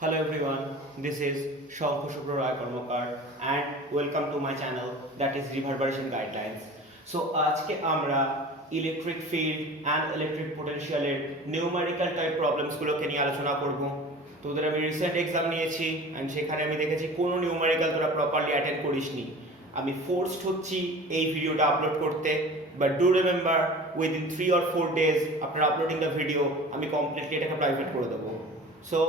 Hello everyone, this is Shankhu Shukra Roy Karmakar and welcome to my channel that is Reverberation Guidelines. So আজকে আমরা electric field and electric পোটেনশিয়ালের numerical type প্রবলেমসগুলোকে নিয়ে আলোচনা করব। তোদের আমি রিসেন্ট এক্সাম নিয়েছি অ্যান্ড সেখানে আমি দেখেছি কোনো নিউমেরিক্যাল তোরা প্রপারলি অ্যাটেন্ড করিসনি। আমি ফোর্সড হচ্ছি এই ভিডিওটা আপলোড করতে, but do remember within 3 or 4 days after uploading the video আমি কমপ্লিটলি এটাকে প্রাইভেট করে দেবো। সো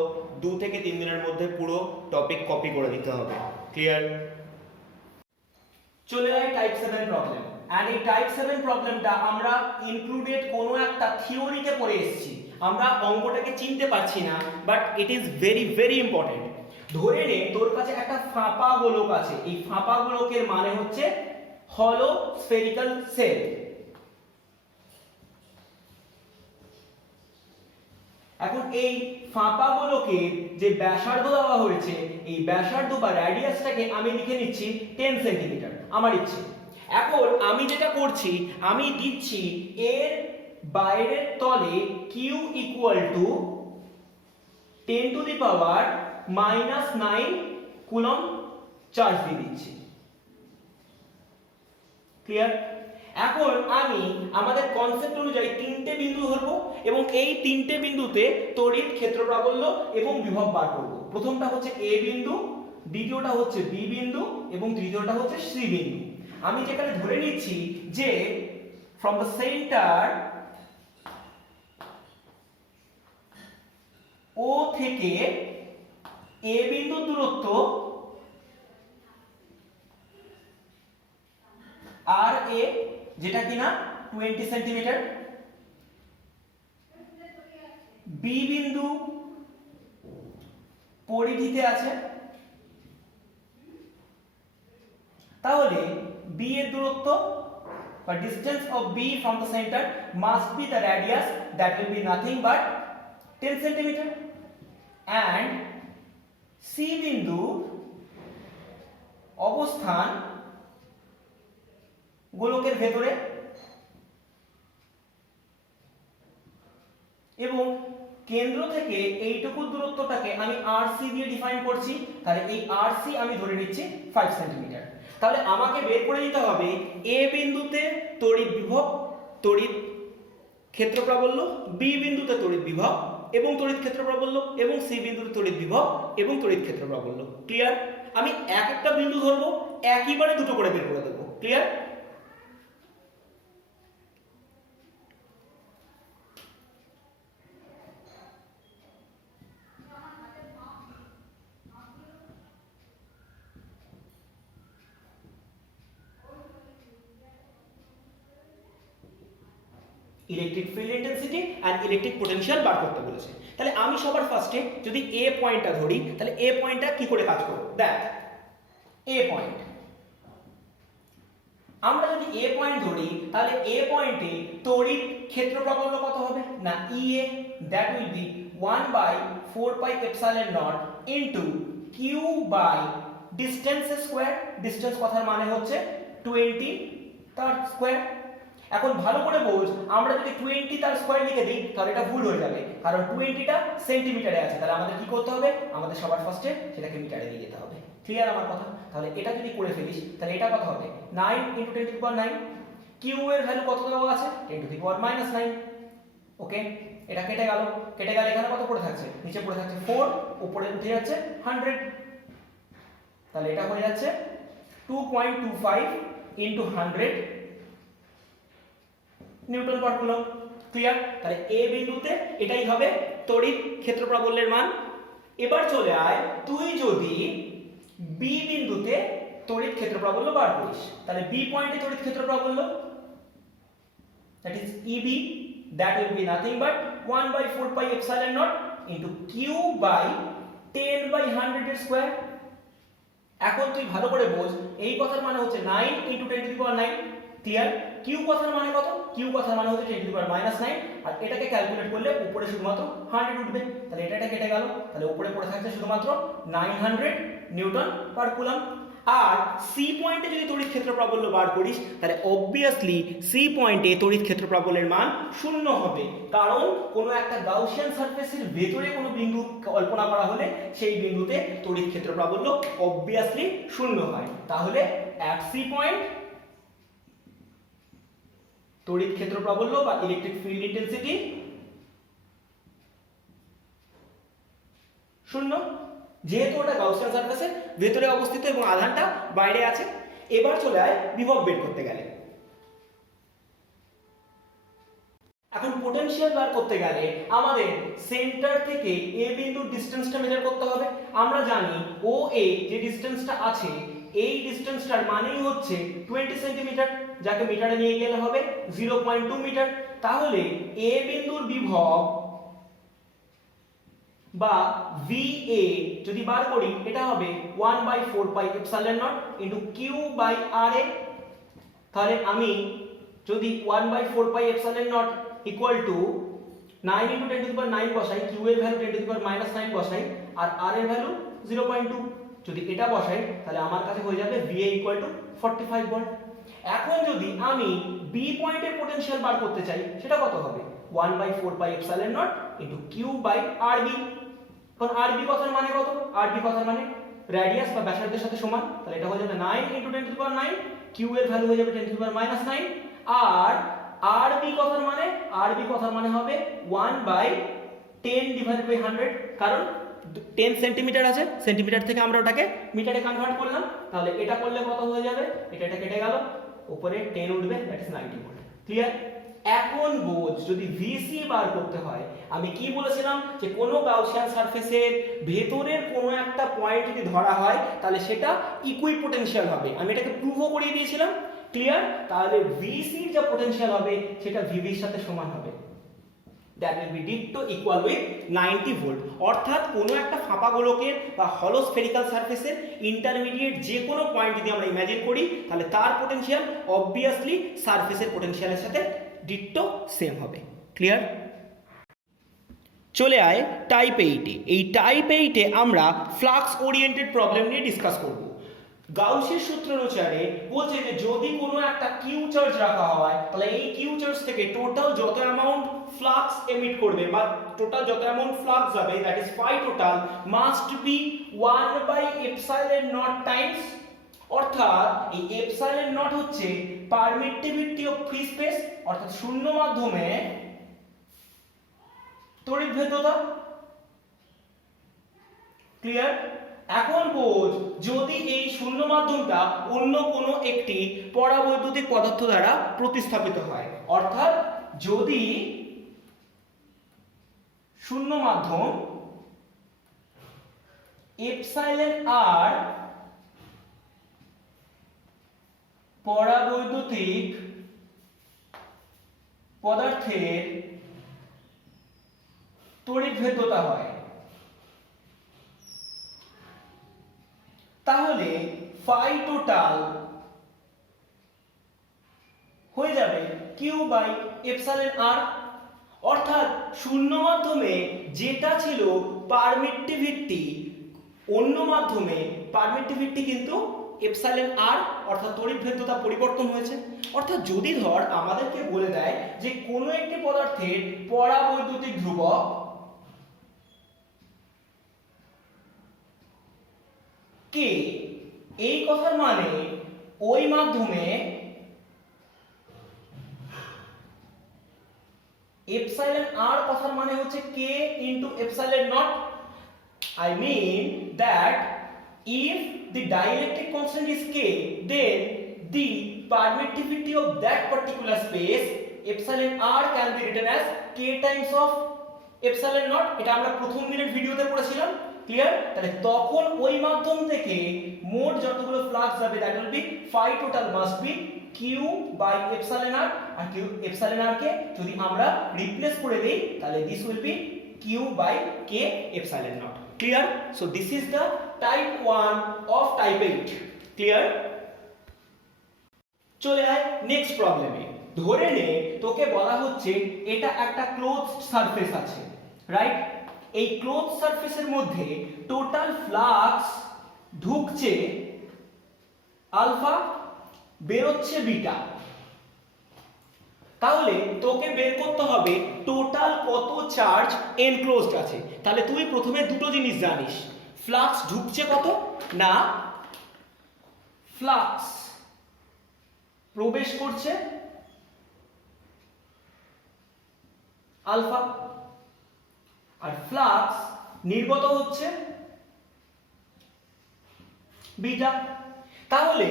2 থেকে 3 দিনের মধ্যে পুরো টপিক কপি করে দিতে হবে। ক্লিয়ার? চলে যায় টাইপ 7 প্রবলেম। এন্ড এই টাইপ 7 প্রবলেমটা আমরা ইনক্লুডেড কোনো একটা থিওরিতে পড়ে এসেছি। আমরা অঙ্কটাকে চিনতে পারছি না, but it is very very important. ধরে নে তোর কাছে একটা ফাঁপা গোলক আছে। এই ফাঁপা গোলকের মানে হচ্ছে হলো স্ফেরিক্যাল সেল। এখন এই ফাঁপা গোলকের যে ব্যাসার্ধ দেওয়া হয়েছে, এই ব্যাসার্ধ বা রেডিয়াসটাকে আমি লিখে নিচ্ছি 10 সেন্টিমিটার আমার ইচ্ছে। এখন আমি যেটা করছি, আমি দিচ্ছি এর বাইরের তলে q equal to 10⁻⁻9 coulomb charge দিয়ে দিচ্ছি। ক্লিয়ার? এখন আমি আমাদের কনসেপ্ট অনুযায়ী তিনটে বিন্দু ধরবো এবং এই তিনটে বিন্দুতে তড়িৎ ক্ষেত্র প্রাবল্য এবং বিভব বার করব। প্রথমটা হচ্ছে এ বিন্দু, দ্বিতীয়টা হচ্ছে বি বিন্দু এবং তৃতীয়টা হচ্ছে সি বিন্দু। আমি যেখানে ধরে নিচ্ছি যে ফ্রম দ্য সেন্টার ও থেকে এ বিন্দুর দূরত্ব আর এ, যেটা কিনা 20 সেন্টিমিটার। বি বিন্দু পরিধিতে আছে, তাহলে বি এর দূরত্ব বা distance of B from the center must be the radius, that will be nothing but 10 centimeter. And C বিন্দু অবস্থান গোলকের ভেতরে এবং কেন্দ্র থেকে এইটুকু দূরত্বটাকে আমি RC দিয়ে ডিফাইন করছি। তাহলে এই RC আমি ধরে নিচ্ছি 5 সেন্টিমিটার। তাহলে আমাকে বের করে দিতে হবে এ বিন্দুতে তড়িৎ বিভব, তড়িৎ ক্ষেত্র প্রাবল্য, বি বিন্দুতে তড়িৎ বিভব এবং তড়িৎ ক্ষেত্র প্রাবল্য এবং সি বিন্দুতে তড়িৎ বিভব এবং তড়িৎ ক্ষেত্র প্রাবল্য। ক্লিয়ার? আমি এক একটা বিন্দু ধরবো, একইবারে দুটো করে বের করে দেবো। Clear? Electric field intensity and electric potential বার করতে বলেছে। তাহলে আমি সবার ফার্স্টে যদি এ পয়েন্টটা ধরি, তাহলে এ পয়েন্টটা কি করে কাজ করবে? দেখ, এ পয়েন্ট, আমরা যদি এ পয়েন্ট ধরি তাহলে এ পয়েন্টে তড়িৎ ক্ষেত্র প্রাবল্য কত হবে? না EA, that will be 1/4πε0 into q by distance square। Distance কথার মানে হচ্ছে 20 তার স্কয়ার। এখন ভালো করে বোঝ, আমরা যদি 20 তার স্কয়ার লিখে দিই তাহলে এটা ভুল হয়ে যাবে, কারণ 20টা সেন্টিমিটারে আছে। তাহলে আমাদের কি করতে হবে? আমাদের সবার ফার্স্টে সেটাকে মিটারে নিয়ে যেতে হবে। ক্লিয়ার আমার কথা? তাহলে এটা যদি করে ফেলিস তাহলে এটা কত হবে? 9 × 10⁻9। কিউ এর ভ্যালু কত দেওয়া আছে? 10⁻−9। ওকে, এটা কেটে গেল। কেটে গেলে এখানে কত পড়ে থাকছে? নিচে পড়ে থাকছে 4, উপরে উঠে যাচ্ছে 100। তাহলে এটা হয়ে যাচ্ছে 2.25 × 100 নিউটন পার কুলম্ব। ক্লিয়ার? তাহলে এ বিন্দুতে এটাই হবে তড়িৎ ক্ষেত্র প্রাবল্যের মান। এবার চলে আয়, তুই যদি বি বিন্দুতে তড়িৎ ক্ষেত্র প্রাবল্য বার করিস, তাহলে বি পয়েন্টে তড়িৎ ক্ষেত্র প্রাবল্য, that is EB, that will be nothing but 1/4πε0 into q by 10/100 এর স্কয়ার। এখন তুই ভালো করে বোঝ, এই কথার মানে হচ্ছে 9 × 10⁻9। ক্লিয়ার? কিউ কথার মানে কত? কিউ কথার মানে হচ্ছে 10⁻−9, আর এটাকে ক্যালকুলেট করলে উপরে শুধুমাত্র 100 উঠবে। তাহলে এটা কেটে গেল, তাহলে উপরে পড়ে থাকছে শুধুমাত্র 900 নিউটন পার কুলম্ব। আর সি পয়েন্টে যদি তড়িৎ ক্ষেত্র প্রাবল্য বার করিস তাহলে অবভিয়াসলি সি পয়েন্টে তড়িৎ ক্ষেত্র প্রাবল্যের মান 0 হবে, কারণ কোনো একটা গাউসিয়ান সারফেসের ভেতরে কোনো বিন্দু কল্পনা করা হলে সেই বিন্দুতে তড়িৎ ক্ষেত্র প্রাবল্য অবভিয়াসলি 0 হয়। তাহলে অ্যাট সি পয়েন্ট তড়িৎ ক্ষেত্র প্রাবল্য বা ইলেকট্রিক ফিল্ড ইন্টেন্সিটি 0, যেহেতু ওটা গাউসিয়ান সারফেসের ভেতরে অবস্থিত এবং আধানটা বাইরে আছে। এবার চলে আয় বিভব বের করতে গেলে। এখন পোটেনশিয়াল বার করতে গেলে আমাদের সেন্টার থেকে এ বিন্দুর ডিসটেন্সটা মেজার করতে হবে। আমরা জানি ও এ যে ডিসটেন্সটা আছে এই ডিসটেন্সটার মানেই হচ্ছে 20 সেন্টিমিটার, যাকে মিটারে নিয়ে গেলে হবে 0.2 মিটার। তাহলে এ বিন্দুর বিভব বা VA যদি বার করি এটা হবে 1/4 pi epsilon not into Q by RA। তাহলে আমি যদি 1/4 pi epsilon naught equal to 9 into 10 to the power 9 বসাই, Q এর ভ্যালু 10 টু দি পাওয়ার -9 বসাই আর R এর ভ্যালু 0.2, যদি এটা বসাই তাহলে আমার কাছে হয়ে যাবে VA ইকুয়াল টু 45 ভোল্ট। এখন যদি আমি B পয়েন্টের পোটেনশিয়াল বার করতে চাই সেটা কত হবে? 1/4 pi epsilon not into Q by RB। এখন RB কথার মানে কত? RB কথার মানে রেডিয়াস বা ব্যাসার্ধের সাথে সমান, তাহলে এটা হয়ে যাবে 9 into 10 to the power 9, Q এর ভ্যালু হয়ে যাবে 10 to the power -9 R RB কথার মানে হবে 1/10 ডিভাইডেড বাই 100, কারণ 10 সেন্টিমিটার আছে, সেন্টিমিটার থেকে আমরা ওটাকে মিটারে কনভার্ট করলাম। তাহলে এটা করলে কত হয়ে যাবে? এটা কেটে গেল, উপরে 10 উঠবে, দ্যাট ইজ 90 ভোল্ট। ক্লিয়ার? এখন বোঝ যদি VC বার করতে হয়, আমি কি বলেছিলাম যে কোনো গাউসিয়ান সারফেসের ভেতরের কোনো একটা পয়েন্ট যদি ধরা হয় তাহলে সেটা ইকুইপোটেনশিয়াল হবে। আমি এটাকে প্রুভও করিয়ে দিয়েছিলাম। ক্লিয়ার? তাহলে VC এর যে পোটেনশিয়াল হবে সেটা VB এর সাথে সমান হবে, that will be ditto equal with 90 volt. অর্থাৎ কোনো একটা ফাঁপা গোলকের বা হলো স্ফেরিক্যাল সারফেসের ইন্টারমিডিয়েট যে কোনো পয়েন্ট যদি আমরা ইমাজিন করি তাহলে তার পোটেনশিয়াল অবভিয়াসলি সারফেসের পোটেনশিয়ালের সাথে ডিট্টো সেম হবে। ক্লিয়ার? চলে আয় টাইপ 8-এ। এই টাইপ 8-এ আমরা ফ্লাক্স ওরিয়েন্টেড প্রবলেম নিয়ে ডিসকাস করব। গাউসের সূত্র অনুসারে বলছে যে যদি কোনো একটা কিউ চার্জ রাখা হয় তাহলে এই কিউ চার্জ থেকে টোটাল যত অ্যামাউন্ট ফ্লাক্স এমিট করবে বা টোটাল যত অ্যামাউন্ট ফ্লাক্স যাবে, that is phi total must be 1/ε0 times, অর্থাৎ এই এপসাইলন নট হচ্ছে পারমিটিভিটি অফ ফ্রি স্পেস, অর্থাৎ শূন্য মাধ্যমে তড়িৎ ভেদ্যতা। ক্লিয়ার? এখন বোঝ যদি এই শূন্য মাধ্যমটা অন্য কোনো একটি পরাবৈদ্যুতিক পদার্থ দ্বারা প্রতিস্থাপিত হয়, অর্থাৎ যদি শূন্য মাধ্যম এপসাইলন আর পরাবৈদ্যুতিক পদার্থের তড়িৎ ভেদ্যতা হয় তাহলে ফাই টোটাল হয়ে যাবে কিউ বাই এপসাইলন আর। অর্থাৎ শূন্য মাধ্যমে যেটা ছিল পারমিটিভিটি, অন্য মাধ্যমে পারমিটিভিটি কিন্তু এপসাইলন আর অর্থাৎ তড়িৎ ভেদ্যতা পরিবর্তন হয়েছে। অর্থাৎ যদি ধর আমাদেরকে বলে দেয় যে কোনো একটি পদার্থের পরাবৈদ্যুতিক ধ্রুবক কে, এই কথার মানে ওই মাধ্যমে এপসাইলন আর কথার মানে হচ্ছে K into epsilon naught. I mean that if the dielectric constant is k, then the permittivity of that particular space epsilon r can be written as k times of epsilon naught। এটা আমরা প্রথম দিনের ভিডিওতে পড়েছিলাম। Clear? তাহলে তখন ওই মাধ্যম থেকে মোট যতগুলো ফ্লাক্স যাবে that will be phi total must be q by epsilon r, R q epsilon r কে যদি আমরা রিপ্লেস করে দেই তাহলে this will be q by k epsilon naught। Clear? So this is the type 1 of type 8. Clear? চলে আয় next প্রবলেমে। ধরে নে তোকে বলা হচ্ছে এটা একটা ক্লোজড সারফেস আছে, রাইট? এই ক্লোজড সারফেসের মধ্যে টোটাল ফ্লাক্স ঢুকছে আলফা বেরোচ্ছে বিটা, তাহলে তোকে বের করতে হবে টোটাল কত চার্জ এনক্লোজড আছে। তাহলে তুই প্রথমে দুটো জিনিস জানিস, ফ্লাক্স ঢুকছে কত না ফ্লাক্স প্রবেশ করছে আলফা, আর ফ্লাক্স নির্গত হচ্ছে বিটা। তাহলে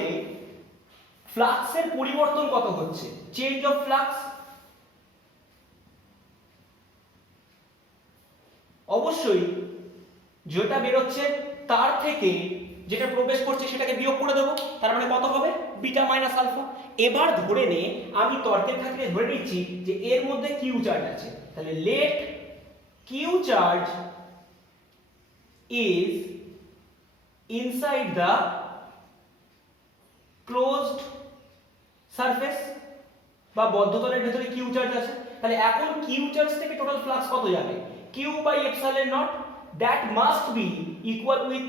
ফ্লাক্সের পরিবর্তন কত হচ্ছে, চেঞ্জ অফ ফ্লাক্স, অবশ্যই যেটা বেরোচ্ছে তার থেকে যেটা প্রবেশ করছে সেটাকে বিয়োগ করে দেবো, তার মানে কত হবে বিটা মাইনাস আলফা। এবার ধরে নে, আমি তর্কের খাতিরে ধরে নিচ্ছি যে এর মধ্যে কিউ চার্জ আছে, তাহলে let Q charge is inside the closed surface, বা বদ্ধতলের ভেতরে কিউ চার্জ আছে। তাহলে এখন কিউ চার্জ থেকে টোটাল ফ্লাক্স কত যাবে, Q by epsilon not, that must be equal with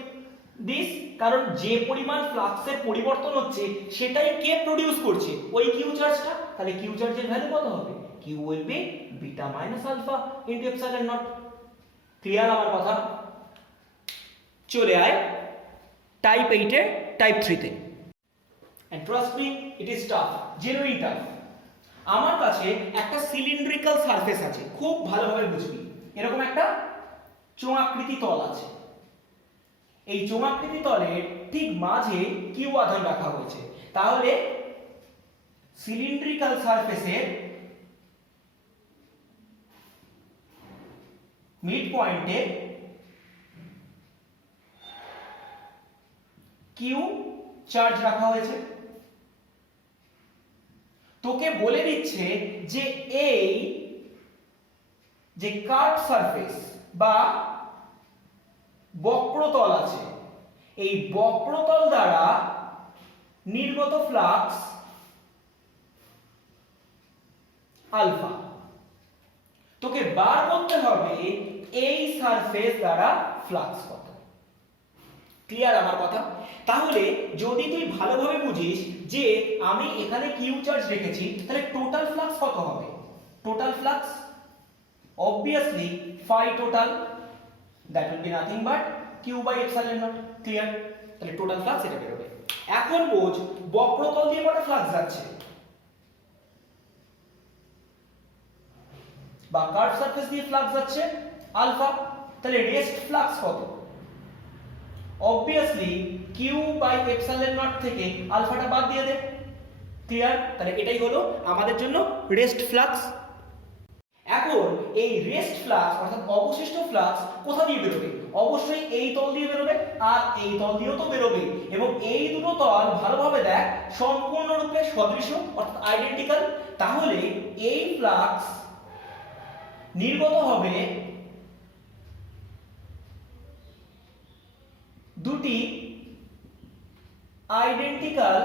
this, কারণ যে পরিমাণ ফ্লাক্সের পরিবর্তন হচ্ছে সেটাই কে প্রডিউস করছে, ওই কিউ চার্জটা। তাহলে কিউ চার্জের ভ্যালু কত হবে, Q will be beta minus alpha into epsilon not. Clear আমার কথা? চলে আয় টাইপ 8 এর টাইপ 3 তে। And trust me, it is tough, genuine tough. আমার কাছে একটা সিলিন্ড্রিক্যাল সারফেস আছে, খুব ভালোভাবে বুঝবি। এরকম একটা চোঙাকৃতি তল আছে, এই চোঙাকৃতি তলের ঠিক মাঝে কিউ আধান রাখা হয়েছে। তাহলে সিলিন্ড্রিক্যাল সারফেসের মিড পয়েন্টে কিউ চার্জ রাখা হয়েছে। তোকে বলে দিচ্ছে যে এই যে কার্ভ সারফেস বা বক্রতল আছে, এই বক্রতল দ্বারা নির্গত ফ্লাক্স আলফা। তোকে বার করতে হবে এই সারফেস দ্বারা ফ্লাক্স কত। ক্লিয়ার আমার কথা? তাহলে যদি তুই ভালোভাবে বুঝিস যে আমি এখানে কিউ চার্জ রেখেছি, তাহলে টোটাল ফ্লাক্স কত হবে, total flux obviously phi total, that will be nothing but q by epsilon naught. Clear? তাহলে টোটাল ফ্লাক্স এটা বের হবে। এখন বোঝ বক্রতল দিয়ে কত ফ্লাক্স যাচ্ছে, বা কার্ভ সারফেস দিয়ে ফ্লাক্স যাচ্ছে আলফা। তাহলে রেস্ট ফ্লাক্স কত, obviously q by epsilon naught থেকে আলফাটা বাদ দিয়ে দে। ক্লিয়ার? তাহলে এটাই হলো আমাদের জন্য রেস্ট ফ্লাক্স। এখন এই রেস্ট ফ্লাক্স অর্থাৎ অবশিষ্ট ফ্লাক্স কোথা দিয়ে বেরোবে, অবশ্যই এই তল দিয়ে বেরোবে, আর এই তল দিয়েও তো বেরোবে। এবং এই দুটো তল ভালোভাবে দেখ সম্পূর্ণরূপে সদৃশ অর্থাৎ আইডেন্টিক্যাল। তাহলে এই ফ্লাক্স নির্গত হবে দুটি আইডেন্টিক্যাল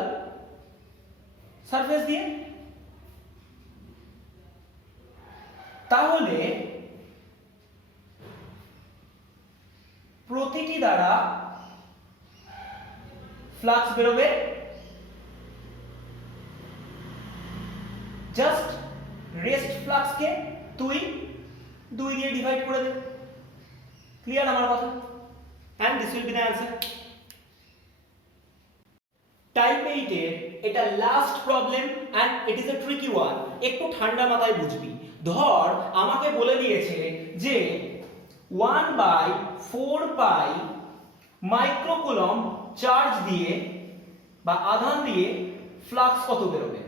সারফেস দিয়ে। তাহলে প্রতিটি দ্বারা ফ্লাক্স বেরোবে জাস্ট রেস্ট ফ্লাক্সকে তুই 2 দিয়ে ডিভাইড করে দে। ক্লিয়ার আমার কথা? and this will be the answer. Type 8 এর এটা last problem and it is a tricky one. একটু ঠান্ডা মাথায় বুঝবি। ধর আমাকে বলে দিয়েছে যে 1/4 পাই মাইক্রোকুলম চার্জ দিয়ে বা আধান দিয়ে ফ্লাক্স কত বেরোবে।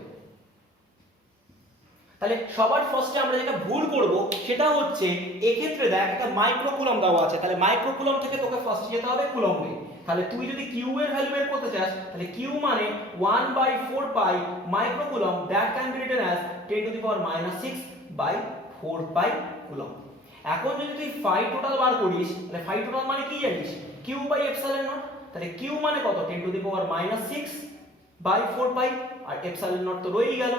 তাহলে সবার ফার্স্টে আমরা যেটা ভুল করব সেটা হচ্ছে এক্ষেত্রে দেখ একটা মাইক্রোকুলম দেওয়া আছে, তাহলে মাইক্রোকুলম থেকে তোকে ফার্স্টে যেতে হবে কুলম্বে। তাহলে তুই যদি কিউ এর ভ্যালু বের করতে চাস, তাহলে কিউ মানে 1/4 pi microcoulomb, that can be written as 10⁻⁶/4 pi coulomb. এখন যদি তুই ফাই টোটাল বার করিস, তাহলে ফাই টোটাল মানে কি জানিস, কিউ বাই এপসাইলন নট। তাহলে কিউ মানে কত, 10⁻⁶/4 পাই, আর এপসাইলন নট তো রয়েই গেল।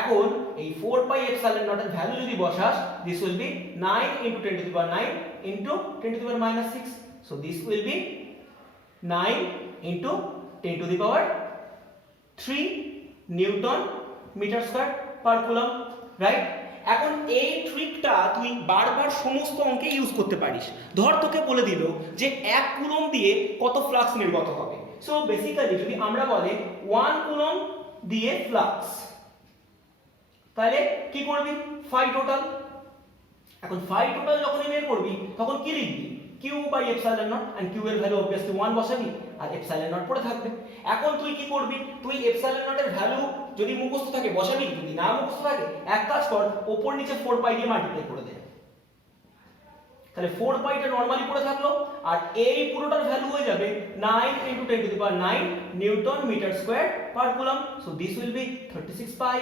এখন এই 4 পাই এপসাইলন নট এর ভ্যালু যদি বসাস, this will be 9 into 10⁹ into 10⁻⁶. So this will be 9 into 10⁻⁶. 3 newton metre square per coulomb, right? এখন এই ট্রিকটা তুই বারবার সমস্ত অঙ্কে ইউজ করতে পারিস। ধর তোকে বলে দিল যে 1 কুলম দিয়ে কত ফ্লাক্স নির্গত হবে। সো বেসিক্যালি যদি আমরা বলে 1 কুলম দিয়ে ফ্লাক্স, তাহলে কি করবি? Phi total. এখন ফাই টোটাল যখন বের করবি তখন কি লিখবি? q by epsilon naught, and q এর ভ্যালু অবভিয়াসলি 1 বসাবি আর এপসাইলন নট পড়ে থাকবে। এখন তুই কি করবি? তুই এপসাইলন নট এর ভ্যালু যদি মুখস্থ থাকে বসাবি, যদি না মুখস্থ থাকে এক কাজ কর, উপর নিচে 4 পাই দিয়ে মাল্টিপ্লাই করে দে। তাহলে 4 পাইটা নরমালি পড়ে থাকলো আর এই পুরোটার ভ্যালু হয়ে যাবে 9 × 10⁹ newton metre square per coulomb. So this will be 36 pi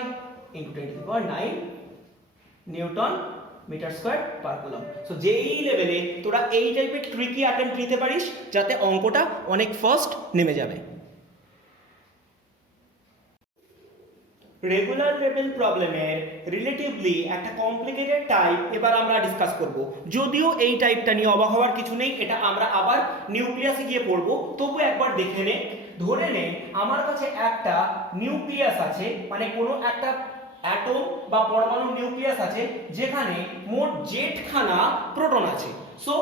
× 10⁹ newton metre square per coulomb. So যেই লেভেলে তোরা এই টাইপের ট্রিকি অ্যাটেম্প্ট নিতে পারিস যাতে অঙ্কটা অনেক ফাস্ট নেমে যাবে। রেগুলার লেভেল প্রবলেমের রিলেটিভলি একটা কমপ্লিকেটেড টাইপ এবার আমরা ডিসকাস করব। যদিও এই টাইপটা নিয়ে অবাক হওয়ার কিছু নেই, এটা আমরা আবার নিউক্লিয়াসে গিয়ে পড়ব, তবু একবার দেখে নে। ধরে নে আমার কাছে একটা নিউক্লিয়াস আছে, মানে কোনো একটা অ্যাটম বা পরমাণু নিউক্লিয়াস আছে যেখানে মোট জেডখানা প্রোটন আছে। সো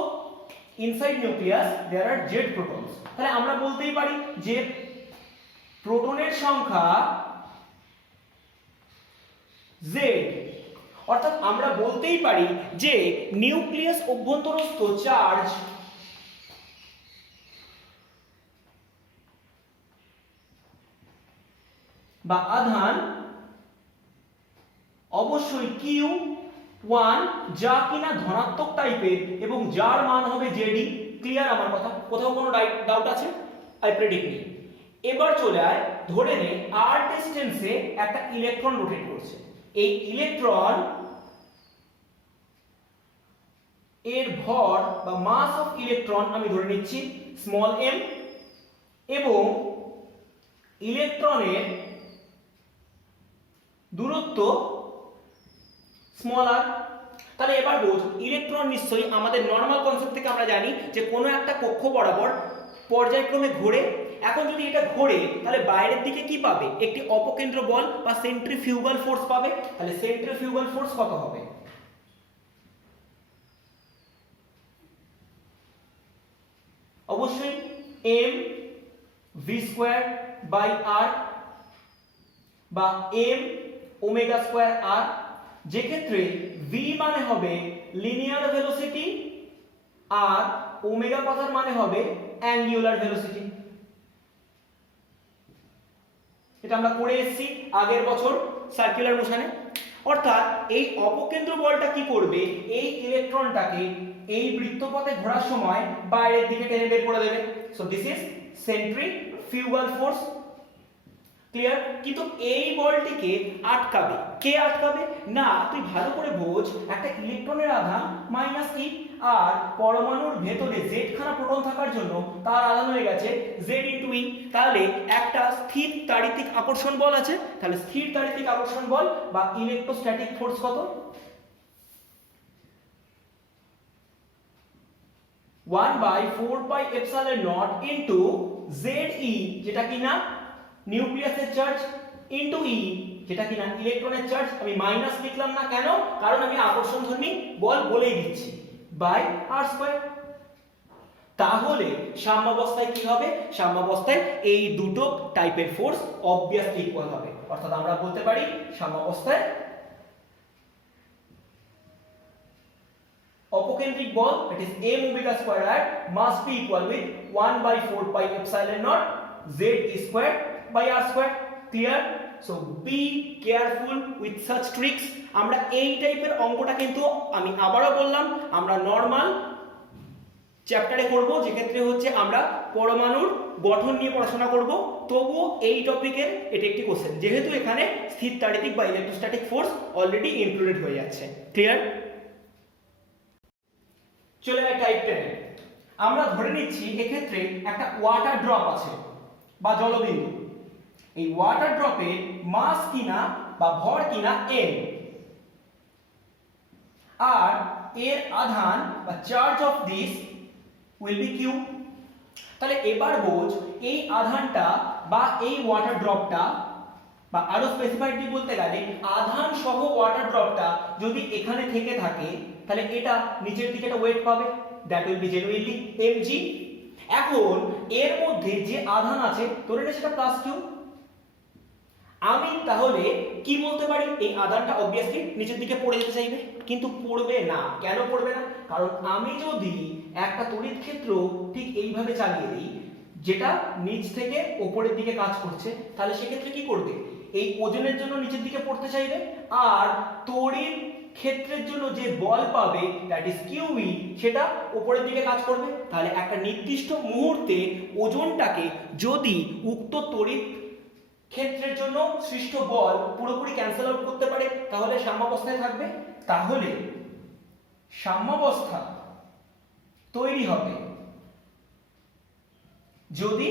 ইনসাইড নিউক্লিয়াস দেয়ার আর জেড প্রোটনস। তাহলে আমরা বলতেই পারি যে প্রোটনের সংখ্যা z, অর্থাৎ আমরা বলতেই পারি যে নিউক্লিয়াস অভ্যন্তরস্থ চার্জ বা আধান অবশ্যই Q1, যা কিনা ধনাত্মক টাইপের এবং যার মান হবে Zd। ক্লিয়ার আমার কথা? কোথাও কোনো ডাউট আছে? I predict me. এবার চলে আয়, ধরে নে r ডিসটেন্সে একটা ইলেকট্রন রোটেট করছে। এই ইলেকট্রন এর ভর বা মাস অফ ইলেকট্রন আমি ধরে নিচ্ছি স্মল m, এবং ইলেকট্রনের দূরত্ব স্মল r। তাহলে এবার বোঝ, ইলেকট্রন নিশ্চয়ই আমাদের নরমাল কনসেপ্ট থেকে আমরা জানি যে কোনো একটা কক্ষ বরাবর পর্যায়ক্রমে ঘোরে। এখন যদি এটা ঘোরে তাহলে বাইরের দিকে কি পাবে? একটি অপকেন্দ্র বল বা সেন্ট্রিফিউগাল ফোর্স পাবে। তাহলে সেন্ট্রিফিউগাল ফোর্স কত হবে? অবশ্যই m v square by r বা m ওমেগা স্কয়ার r, যে ক্ষেত্রে v মানে হবে লিনিয়ার ভেলোসিটি আর ওমেগা কথার মানে হবে অ্যাঙ্গুলার ভেলোসিটি। এটা আমরা করে এসেছি আগের বছর সার্কুলার মোশনে। অর্থাৎ এই অপকেন্দ্র বলটা কি করবে? এই ইলেকট্রনটাকে এই বৃত্তপথে ঘোরার সময় বাইরের দিকে টেনে বের করে দেবে। So this is centrifugal force. Clear? কিন্তু এই বলটিকে আটকাবে কে? আটকাবে না, তুই ভালো করে বোঝ, একটা ইলেকট্রনের আধান -e আর পরমাণুর ভেতরে জেডখানা প্রোটন থাকার জন্য তার আধান হয়ে গেছে z * e। তাহলে একটা স্থির তাড়িতিক আকর্ষণ বল আছে। তাহলে স্থির তাড়িতিক আকর্ষণ বল বা ইলেকট্রোস্ট্যাটিক ফোর্স কত? 1/4πε0 ইনটু ze, যেটা কিনা নিউক্লিয়াসের চার্জ, ইনটু e, যেটা কিনা ইলেকট্রনের চার্জ। আমি মাইনাস লিখলাম না কেন? কারণ আমি আকর্ষণধর্মী বল বলেই দিচ্ছি, বাই r²। তাহলে সাম্যাবস্থায় কি হবে? সাম্যাবস্থায় এই দুটো টাইপের ফোর্স অবভিয়াসলি ইকুয়াল হবে। অর্থাৎ আমরা বলতে পারি সাম্যাবস্থায় অপকেন্দ্রিক বল, that is m omega square r, must be equal with 1/4πε0 z² by r²। Clear? So be careful with such tricks. আমরা এই টাইপের অঙ্কটা কিন্তু আমি আবারও বললাম আমরা নরমাল চ্যাপ্টারে করব, যে ক্ষেত্রে হচ্ছে আমরা পরমাণুর গঠন নিয়ে পড়াশোনা করব। তবুও এই টপিকের এটা একটি কোশ্চেন, যেহেতু এখানে স্থির তাড়িতিক বা ইলেকট্রোস্ট্যাটিক ফোর্স অলরেডি ইনক্লুডেড হয়ে যাচ্ছে। ক্লিয়ার? চলে যায় টাইপ 10। আমরা ধরে নিচ্ছি এক্ষেত্রে একটা ওয়াটার ড্রপ আছে বা জলবিন্দু। এই ওয়াটার ড্রপের মাস কিনা বা ভর কিনা m, আর এর আধান বা charge of this will B q। তাহলে এবার বোঝ, এই আধানটা বা এই ওয়াটার ড্রপটা, বা আরো স্পেসিফাইডলি বলতে গেলে আধান সহ ওয়াটার ড্রপটা যদি এখানে থেকে থাকে, তাহলে এটা নিচের দিকে একটা ওয়েট পাবে, that will B genuinely mg। এখন এর মধ্যে যে আধান আছে ধরে নে সেটা প্লাস কিউ, আমি তাহলে কি বলতে পারি, এই আধানটা অবভিয়াসলি নিচের দিকে পড়ে যেতে চাইবে, কিন্তু পড়বে না। কেন পড়বে না? কারণ আমি যদি একটা তড়িৎ ক্ষেত্র ঠিক এইভাবে চালিয়ে দিই যেটা নিচ থেকে উপরের দিকে কাজ করছে, তাহলে সেক্ষেত্রে কি করবে, এই ওজনের জন্য নিচের দিকে পড়তে চাইবে, আর তড়িৎ ক্ষেত্রের জন্য যে বল পাবে দ্যাট ইজ কিউই, সেটা উপরের দিকে কাজ করবে। তাহলে একটা নির্দিষ্ট মুহূর্তে ওজনটাকে যদি উক্ত তড়িৎ ক্ষেত্রের জন্য সৃষ্ট বল পুরোপুরি ক্যান্সেল আউট করতে পারে, তাহলে সাম্যাবস্থায় থাকবে। তাহলে সাম্যাবস্থা তৈরি হবে যদি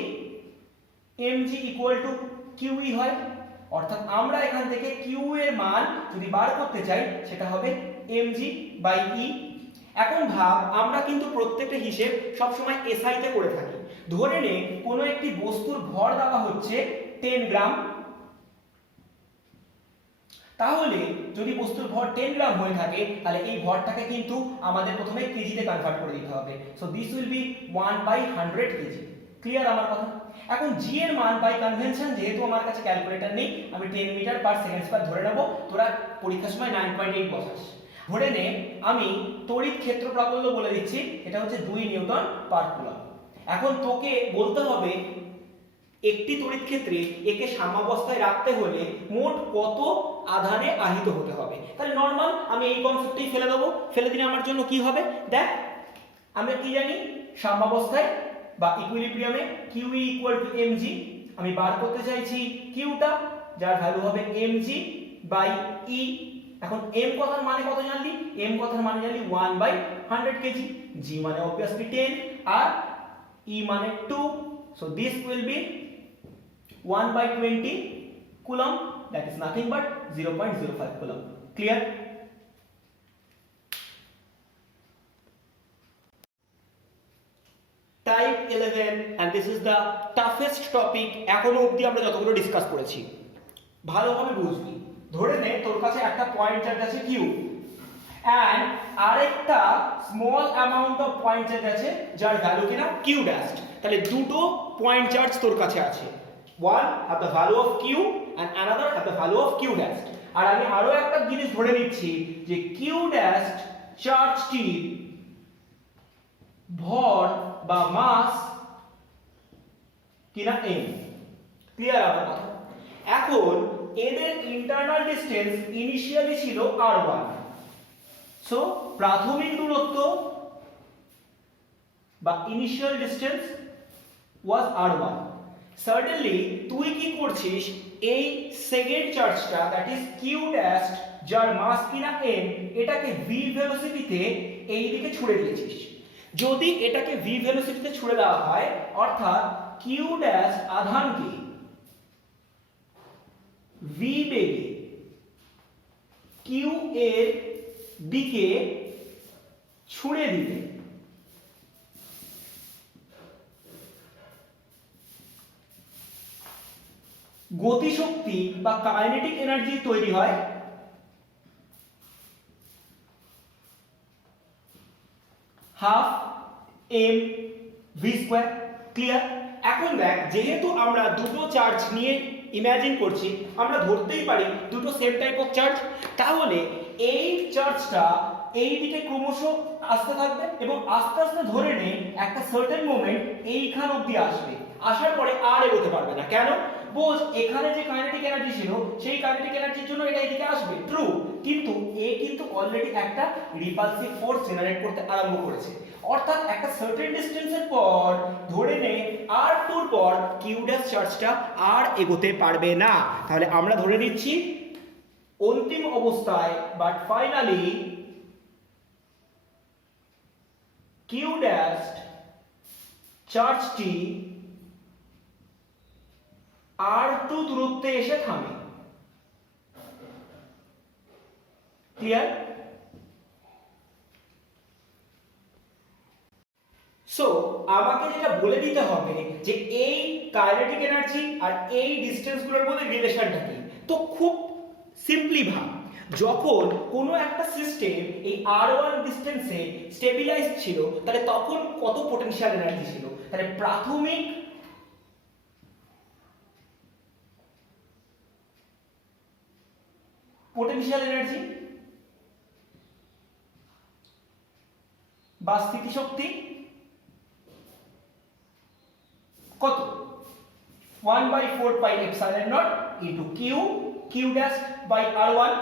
mg ইকুয়াল টু কিউই হয়, অর্থাৎ আমরা এখান থেকে কিউ এর মান যদি বার করতে চাই সেটা হবে mg বাই ই। এখন ভাব, আমরা কিন্তু প্রত্যেকটা হিসেব সবসময় এসআই তে করে থাকি। ধরে নে কোনো একটি বস্তুর ভর দেওয়া হচ্ছে 10 গ্রাম, তাহলে যদি বস্তুর ভর 10 গ্রাম হয়ে থাকে তাহলে এই ভরটাকে কিন্তু আমাদের প্রথমে কেজিতে কনভার্ট করে দিতে হবে। So this will B 1/100 KG. Clear আমার কথা? এখন জি এর মান বাই কনভেনশন, যেহেতু আমার কাছে ক্যালকুলেটর নেই, আমি 10 মিটার পার সেকেন্ড স্কয়ার ধরে নেব। তোরা পরীক্ষার সময় 9.8 বসাস। ধরে নে আমি তড়িৎ ক্ষেত্র প্রাবল্য বলে দিচ্ছি, এটা হচ্ছে 2 নিউটন পার কুলম্ব। এখন তোকে বলতে হবে একটি তড়িৎ ক্ষেত্রে একে সাম্যাবস্থায় রাখতে হলে মোট কত আধানে আহিত হতে হবে। তাহলে নরমাল আমি এই কনসেপ্টটাই ফেলে দেবো, ফেলে দিলে আমার জন্য কি হবে, দেখ আমরা কি জানি, সাম্যাবস্থায় বা ইকুইলিব্রিয়ামে কিউ ইকুয়াল টু mg, আমি বার করতে চাইছি কিউটা যার ভ্যালু হবে mg বাই ই। এখন m কথার মানে কত জানলি, m কথার মানে জানলি 1/100 কেজি, g মানে obviously 10 আর e মানে 2, so this will be 1/20 coulomb, that is nothing but 0.05 coulomb. Clear? Type 11 and this is the toughest topic এখনো অবধি আমরা যতগুলো ডিসকাস করেছি। ভালোভাবে বুঝবি। ধরে নে তোর কাছে একটা পয়েন্ট চার্জ আছে q and আরেকটা small amount of point charge আছে যার ভ্যালু কিনা q ড্যাশ। তাহলে দুটো পয়েন্ট চার্জ তোর কাছে আছে, one have the value of q and another have the value of q dash। আর আমি আরো একটা জিনিস ধরে নিচ্ছি যে q dash চার্জটি ভর বা মাস কিনা m। ক্লিয়ার আমার কথা? এখন এদের ইন্টারনাল ডিসটেন্স ইনিশিয়ালি ছিল r1, সো প্রাথমিক দূরত্ব বা ইনিশিয়াল ডিসটেন্স ওয়াজ r1। সাডেনলি তুই কি করছিস, এই সেকেন্ড চার্জটা দ্যাট ইজ কিউ ড্যাশ যার মাস কিনা m, এটাকে v ভেলোসিটিতে এই দিকে ছুড়ে দিয়েছিস। যদি এটাকে v ভেলোসিটিতে ছুড়ে দেওয়া হয়, অর্থাৎ কিউ ড্যাশ আধানকে v বেগে কিউ এর দিকে ছুড়ে দিলে গতিশক্তি বা কাইনেটিক এনার্জি তৈরি হয় half M V square. Clear? এখন দেখ, যেহেতু আমরা দুটো চার্জ নিয়ে ইমাজিন করছি, আমরা ধরতেই পারি দুটো সেম টাইপ অফ চার্জ, তাহলে এই চার্জটা এই দিকে ক্রমশ আসতে থাকবে এবং আস্তে আস্তে ধরে নে একটা সার্টেন মোমেন্ট এইখান অবধি আসবে, আসার পরে আর এগোতে পারবে না। কেন? বোঝ, এখানে যে কাইনেটিক এনার্জি ছিল সেই কাইনেটিক এনার্জির জন্য এটা এদিকে আসবে, ট্রু, কিন্তু এ কিন্তু অলরেডি একটা রিপালসিভ ফোর্স জেনারেট করতে আরম্ভ করেছে। অর্থাৎ একটা সার্টেন ডিসটেন্সের পর ধরে নে r2 এর পর কিউ ড্যাশ চার্জটা আর এগোতে পারবে না। তাহলে আমরা ধরে নিচ্ছি অন্তিম অবস্থায় বাট ফাইনালি কিউ ড্যাশ চার্জটি r2 দূরত্বে এসে থামে। ক্লিয়ার? সো আমাকে যেটা বলে দিতে হবে যে এই কাইনেটিক এনার্জি আর এই ডিসটেন্সগুলোর মধ্যে রিলেশনটা কি। তো খুব সিম্পলি ভাব, যখন কোনো একটা সিস্টেম এই r1 ডিসটেন্সে স্টেবিলাইজ ছিল তাহলে তখন কত পোটেনশিয়াল এনার্জি ছিল, তাহলে প্রাথমিক পোটেনশিয়াল এনার্জি বা স্থিতিশক্তি কত 1/4 pi epsilon not into q dash by r1,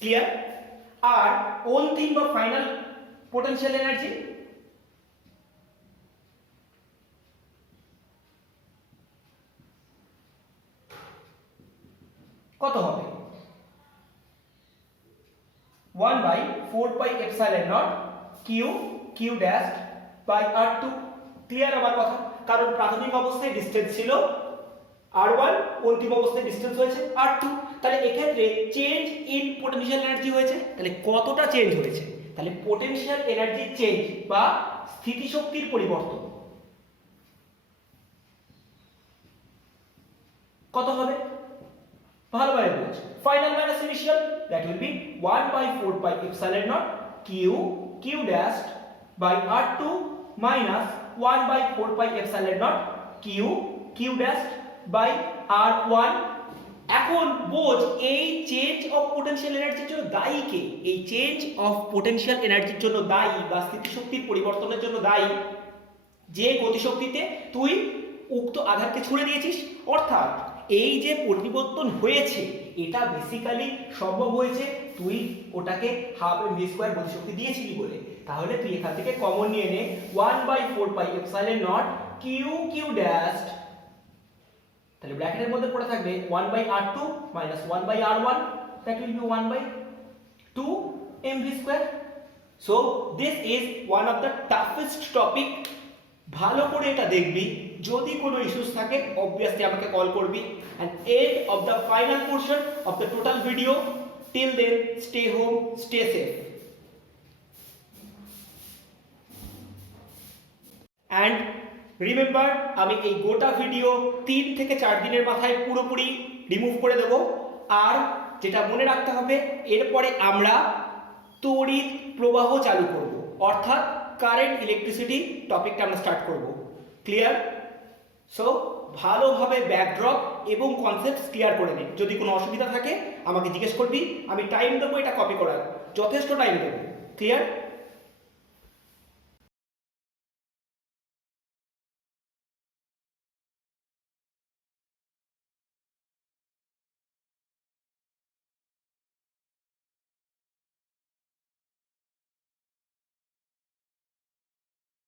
clear. আর অন্তিম বা ফাইনাল পোটেনশিয়াল এনার্জি কত হবে 1/4 pi epsilon naught q dash by r2, clear আমার কথা। কারণ প্রাথমিক অবস্থায় ডিসটেন্স ছিল r1, অন্তিম অবস্থায় ডিসটেন্স হয়েছে r2, তাহলে এক্ষেত্রে চেঞ্জ ইন পোটেনশিয়াল এনার্জি হয়েছে, তাহলে কতটা চেঞ্জ হয়েছে, তাহলে পোটেনশিয়াল এনার্জি চেঞ্জ বা স্থিতিশক্তির পরিবর্তন কত হবে, ভালোভাবে বোঝ। Final minus initial that will be 1/4 pi epsilon naught q dash by r2 minus 1/4 pi epsilon naught q dash by r1। এখন বোঝ এই চেঞ্জ অফ পোটেনশিয়াল এনার্জির জন্য দায়ী কে, এই চেঞ্জ অফ পোটেনশিয়াল এনার্জির জন্য দায়ী বা স্থিতিশক্তির পরিবর্তনের জন্য দায়ী যে গতিশক্তিতে তুই উক্ত আধারকে ছুড়ে দিয়েছিস। অর্থাৎ এই যে পরিবর্তন হয়েছে এটা বেসিক্যালি সম্ভব হয়েছে তুই ওটাকে হাফ এম ভি স্কয়ার গতিশক্তি দিয়েছিলি বলে। তাহলে তুই এখান থেকে কমন নিয়ে নে 1/4 pi epsilon naught q dash, তাহলে ব্র্যাকেটের মধ্যে পড়ে থাকবে 1/r2 minus 1/r1, that will be 1/2 mv square. So this is one of the toughest topic. ভালো করে এটা দেখবি, যদি কোনো ইস্যুস থাকে obviously আমাকে কল করবি। and end of the final portion of the total video. Till then, stay home, stay safe. And remember, আমি এই গোটা ভিডিও 3 থেকে 4 দিনের মাথায় পুরোপুরি রিমুভ করে দেব। আর যেটা মনে রাখতে হবে, এরপরে আমরা তড়িৎ প্রবাহ চালু করব, অর্থাৎ কারেন্ট ইলেকট্রিসিটি টপিকটা আমরা স্টার্ট করব। ক্লিয়ার? সো ভালোভাবে ব্যাকড্রপ এবং কনসেপ্ট ক্লিয়ার করে নে। যদি কোনো অসুবিধা থাকে আমাকে জিজ্ঞেস করবি, আমি টাইম দেবো এটা কপি করার, যথেষ্ট টাইম দেবো। ক্লিয়ার?